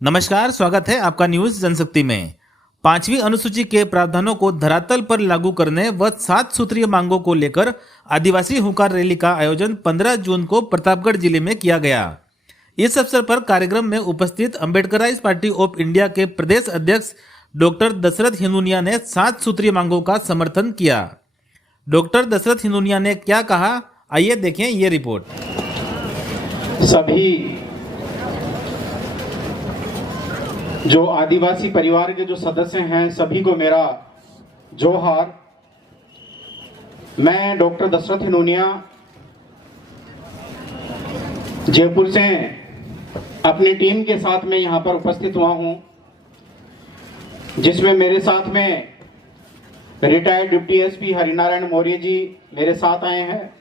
नमस्कार, स्वागत है आपका न्यूज जनशक्ति में। पांचवी अनुसूची के प्रावधानों को धरातल पर लागू करने व 7 सूत्रीय मांगों को लेकर आदिवासी हुंकार रैली का आयोजन 15 जून को प्रतापगढ़ जिले में किया गया। इस अवसर पर कार्यक्रम में उपस्थित अम्बेडकराइज पार्टी ऑफ इंडिया के प्रदेश अध्यक्ष डॉक्टर दशरथ हिंदुनिया ने 7 सूत्रीय मांगों का समर्थन किया। डॉक्टर दशरथ हिंदुनिया ने क्या कहा, आइए देखें ये रिपोर्ट। सभी जो आदिवासी परिवार के जो सदस्य हैं सभी को मेरा जोहार। मैं डॉक्टर दशरथ हिंदुनिया जयपुर से अपनी टीम के साथ में यहाँ पर उपस्थित हुआ हूँ, जिसमें मेरे साथ में retired deputy SP Harinarayan Maurya ji मेरे साथ आए हैं।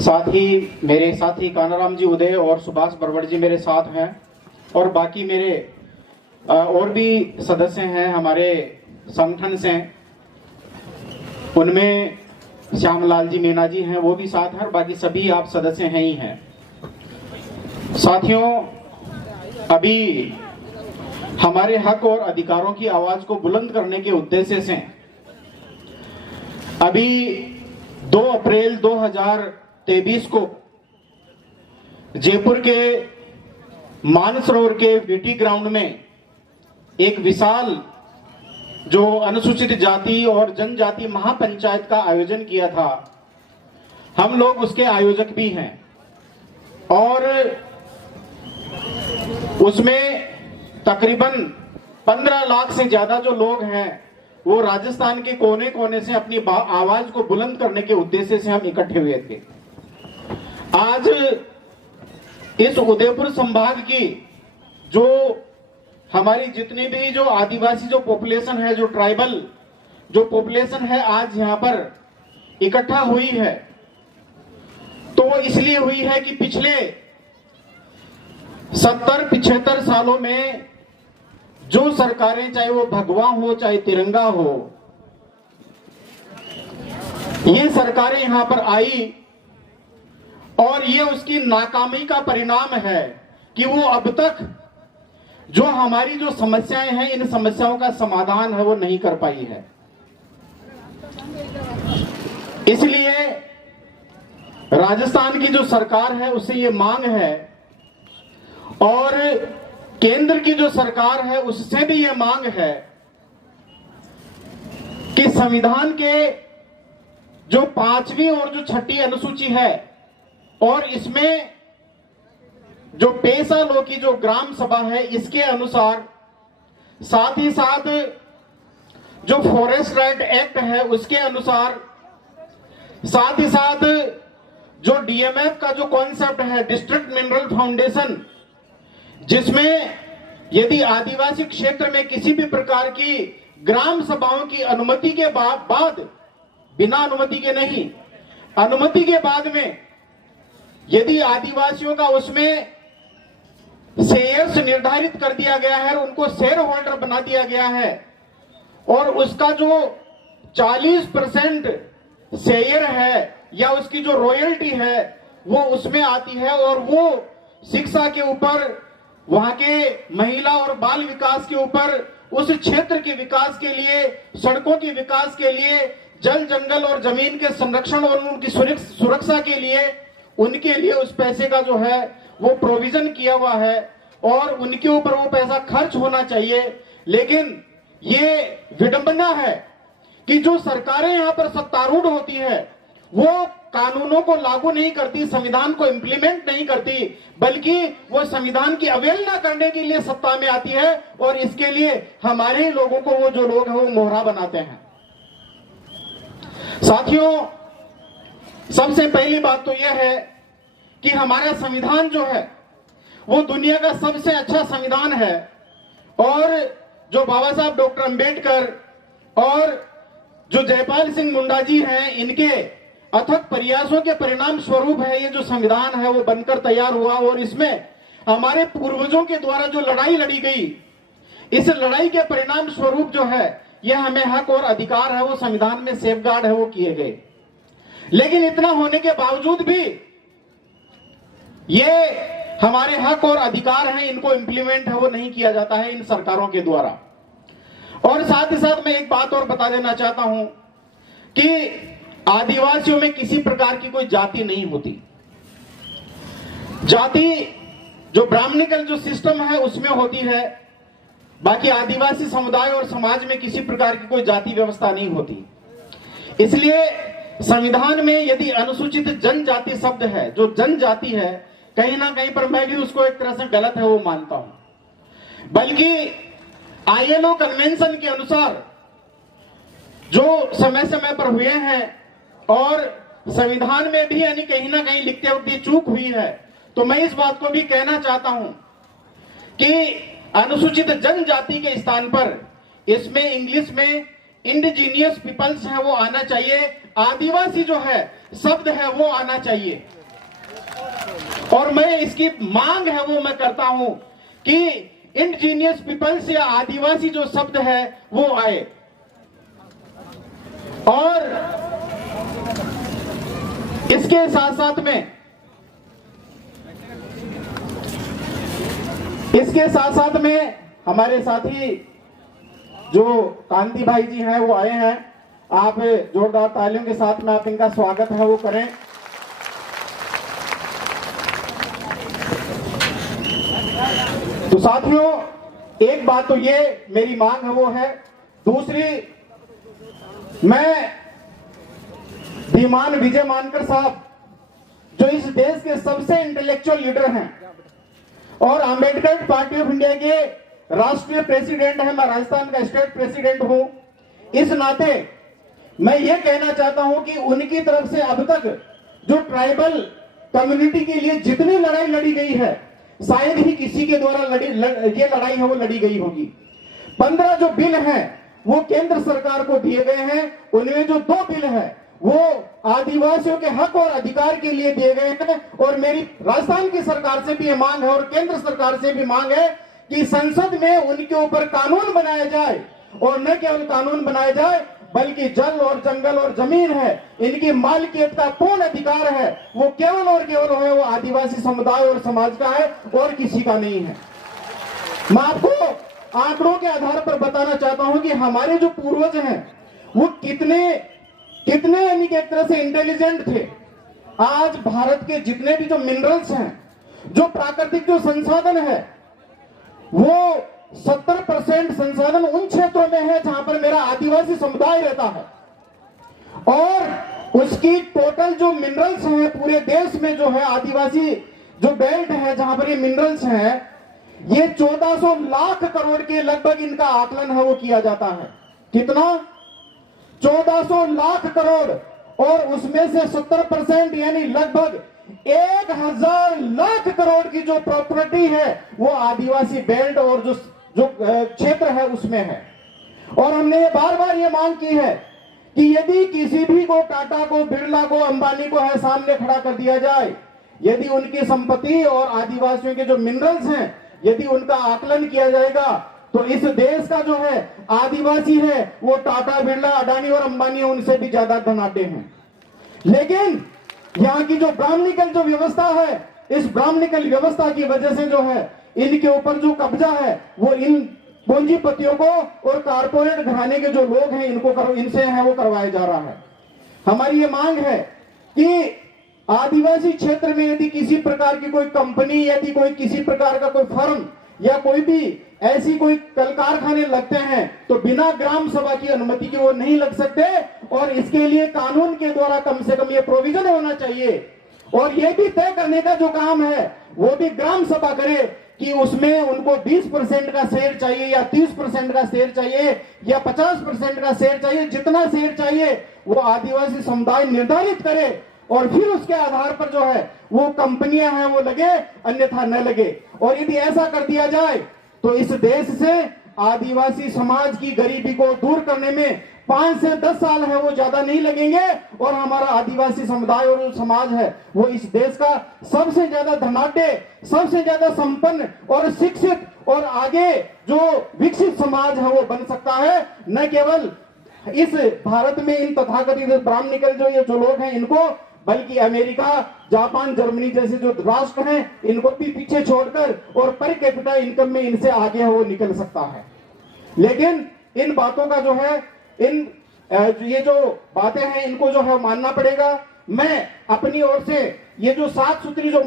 साथ ही मेरे साथी कानाराम जी उदय और सुभाष बरवड़ जी मेरे साथ हैं, और बाकी मेरे और भी सदस्य हैं हमारे संगठन से। उनमें श्यामलाल जी मीना जी हैं, वो भी साथ हैं, और बाकी सभी आप सदस्य हैं ही हैं। साथियों, अभी हमारे हक और अधिकारों की आवाज को बुलंद करने के उद्देश्य से अभी 2 अप्रैल 2023 को जयपुर के मानसरोवर के वीटी ग्राउंड में एक विशाल जो अनुसूचित जाति और जनजाति महापंचायत का आयोजन किया था। हम लोग उसके आयोजक भी हैं, और उसमें तकरीबन 15 लाख से ज्यादा जो लोग हैं वो राजस्थान के कोने कोने से अपनी आवाज को बुलंद करने के उद्देश्य से हम इकट्ठे हुए थे। आज इस उदयपुर संभाग की जो हमारी जितनी भी जो आदिवासी जो पॉपुलेशन है, जो ट्राइबल जो पॉपुलेशन है, आज यहाँ पर इकट्ठा हुई है, तो वो इसलिए हुई है कि पिछले 70-75 सालों में जो सरकारें, चाहे वो भगवा हो चाहे तिरंगा हो, ये सरकारें यहाँ पर आई, और ये उसकी नाकामी का परिणाम है कि वो अब तक जो हमारी जो समस्याएं हैं, इन समस्याओं का समाधान है वो नहीं कर पाई है। इसलिए राजस्थान की जो सरकार है उससे ये मांग है, और केंद्र की जो सरकार है उससे भी ये मांग है कि संविधान के जो 5वीं और जो 6ठी अनुसूची है, और इसमें जो पेशा लोग की जो ग्राम सभा है इसके अनुसार, साथ ही साथ जो फॉरेस्ट राइट एक्ट है उसके अनुसार, साथ ही साथ जो डीएमएफ का जो कॉन्सेप्ट है, डिस्ट्रिक्ट मिनरल फाउंडेशन, जिसमें यदि आदिवासी क्षेत्र में किसी भी प्रकार की ग्राम सभाओं की अनुमति के बाद, बिना अनुमति के नहीं, अनुमति के बाद में यदि आदिवासियों का उसमें शेयर्स निर्धारित कर दिया गया है, उनको शेयर होल्डर बना दिया गया है, और उसका जो 40% शेयर है या उसकी जो रॉयल्टी है वो उसमें आती है, और वो शिक्षा के ऊपर, वहां के महिला और बाल विकास के ऊपर, उस क्षेत्र के विकास के लिए, सड़कों के विकास के लिए, जल जंगल और जमीन के संरक्षण और उनकी सुरक्षा के लिए, उनके लिए उस पैसे का जो है वो प्रोविजन किया हुआ है, और उनके ऊपर वो पैसा खर्च होना चाहिए। लेकिन ये विडंबना है कि जो सरकारें यहाँ पर सत्तारूढ़ होती है वो कानूनों को लागू नहीं करती, संविधान को इंप्लीमेंट नहीं करती, बल्कि वो संविधान की अवहेलना करने के लिए सत्ता में आती है, और इसके लिए हमारे लोगों को वो जो लोग हैं वो मोहरा बनाते हैं। साथियों, सबसे पहली बात तो यह है कि हमारा संविधान जो है वो दुनिया का सबसे अच्छा संविधान है, और जो बाबा साहब डॉक्टर अंबेडकर और जो जयपाल सिंह मुंडा जी हैं, इनके अथक प्रयासों के परिणाम स्वरूप है ये जो संविधान है वो बनकर तैयार हुआ। और इसमें हमारे पूर्वजों के द्वारा जो लड़ाई लड़ी गई, इस लड़ाई के परिणाम स्वरूप जो है ये हमें हक और अधिकार है वो संविधान में सेफगार्ड है वो किए गए। लेकिन इतना होने के बावजूद भी ये हमारे हक और अधिकार हैं, इनको इंप्लीमेंट है वो नहीं किया जाता है इन सरकारों के द्वारा। और साथ ही साथ मैं एक बात और बता देना चाहता हूं कि आदिवासियों में किसी प्रकार की कोई जाति नहीं होती। जाति जो ब्राह्मणिकल जो सिस्टम है उसमें होती है, बाकी आदिवासी समुदाय और समाज में किसी प्रकार की कोई जाति व्यवस्था नहीं होती। इसलिए संविधान में यदि अनुसूचित जनजाति शब्द है, जो जनजाति है, कहीं ना कहीं पर मैं भी उसको एक तरह से गलत है वो मानता हूं। बल्कि ILO कन्वेंशन के अनुसार जो समय समय पर हुए हैं और संविधान में भी यानी कहीं ना कहीं लिखते वक्त चूक हुई है, तो मैं इस बात को भी कहना चाहता हूं कि अनुसूचित जनजाति के स्थान पर इसमें इंग्लिश में इंडिजीनियस पीपल्स है वो आना चाहिए, आदिवासी जो है शब्द है वो आना चाहिए। और मैं इसकी मांग है वो मैं करता हूं कि इंडिजीनियस पीपल्स या आदिवासी जो शब्द है वो आए। और इसके साथ साथ में हमारे साथी जो कांति भाई जी हैं वो आए हैं, आप जोरदार तालियों के साथ में आप इनका स्वागत है वो करें। तो साथियों, एक बात तो ये मेरी मांग है वो है। दूसरी, मैं धीमान विजय मानकर साहब जो इस देश के सबसे इंटेलेक्चुअल लीडर हैं और अंबेडकर पार्टी ऑफ इंडिया के राष्ट्रीय प्रेसिडेंट है, मैं राजस्थान का स्टेट प्रेसिडेंट हूं, इस नाते मैं ये कहना चाहता हूं कि उनकी तरफ से अब तक जो ट्राइबल कम्युनिटी के लिए जितनी लड़ाई लड़ी गई है, शायद ही किसी के द्वारा ये लड़ाई है वो लड़ी गई होगी। 15 जो बिल हैं वो केंद्र सरकार को दिए गए हैं, उनमें जो 2 बिल है वो आदिवासियों के हक और अधिकार के लिए दिए गए हैं। और मेरी राजस्थान की सरकार से भी ये मांग है और केंद्र सरकार से भी मांग है कि संसद में उनके ऊपर कानून बनाया जाए, और न केवल कानून बनाया जाए बल्कि जल और जंगल और जमीन है, इनकी मालिकियत का पूर्ण अधिकार है, वो केवल और केवल है वो आदिवासी समुदाय और समाज का है और किसी का नहीं है। मैं आपको आंकड़ों के आधार पर बताना चाहता हूं कि हमारे जो पूर्वज हैं वो कितने यानी कि एक तरह से इंटेलिजेंट थे। आज भारत के जितने भी जो मिनरल्स हैं, जो प्राकृतिक जो संसाधन है, वो 70% संसाधन उन क्षेत्रों में है जहां पर मेरा आदिवासी समुदाय रहता है। और उसकी टोटल जो मिनरल्स हैं पूरे देश में जो है आदिवासी जो बेल्ट है जहां पर ये मिनरल्स हैं, ये 1400 लाख करोड़ के लगभग इनका आकलन है वो किया जाता है। कितना? 1400 लाख करोड़। और उसमें से 70% यानी लगभग 1000 लाख करोड़ की जो प्रॉपर्टी है वो आदिवासी बेल्ट और जो क्षेत्र है उसमें है। और हमने बार बार ये मांग की है कि यदि किसी भी को, टाटा को, बिरला को, अंबानी को है सामने खड़ा कर दिया जाए, यदि उनकी संपत्ति और आदिवासियों के जो मिनरल्स हैं यदि उनका आकलन किया जाएगा, तो इस देश का जो है आदिवासी है वो टाटा, बिरला, अडानी और अंबानी उनसे भी ज्यादा धनाटे हैं। लेकिन यहाँ की जो ब्राह्मणिकल जो व्यवस्था है, इस ब्राह्मणिकल व्यवस्था की वजह से जो है इनके ऊपर जो कब्जा है वो इन पूंजीपतियों को और कारपोरेट घराने के जो लोग हैं इनसे है वो करवाया जा रहा है। हमारी ये मांग है कि आदिवासी क्षेत्र में यदि किसी प्रकार की कोई कंपनी, यदि कोई किसी प्रकार का कोई फर्म या कोई भी ऐसी कोई कल कारखाने लगते हैं तो बिना ग्राम सभा की अनुमति के वो नहीं लग सकते। और इसके लिए कानून के द्वारा कम से कम ये प्रोविजन होना चाहिए। और ये भी तय करने का जो काम है वो भी ग्राम सभा करे कि उसमें उनको 20% का शेयर चाहिए या 30% का शेयर चाहिए या 50% का शेयर चाहिए, जितना शेयर चाहिए वो आदिवासी समुदाय निर्धारित करे और फिर उसके आधार पर जो है वो कंपनियां हैं वो लगे, अन्यथा न लगे। और यदि ऐसा कर दिया जाए तो इस देश से आदिवासी समाज की गरीबी को दूर करने में 5 से 10 साल है वो ज्यादा नहीं लगेंगे और हमारा आदिवासी समुदाय और जो समाज है वो इस देश का सबसे ज्यादा धनाढ्य, सबसे ज्यादा संपन्न और शिक्षित और आगे जो विकसित समाज है वो बन सकता है। न केवल इस भारत में इन तथाकथित ब्राह्मणिकल जो लोग हैं इनको बल्कि अमेरिका, जापान, जर्मनी जैसे जो राष्ट्र हैं इनको भी पीछे छोड़कर और पर कैपिटा इनकम में इनसे आगे वो निकल सकता है। लेकिन इन बातों का जो है ये जो बातें हैं इनको जो है मानना पड़ेगा। मैं अपनी ओर से ये जो 7 सूत्री जो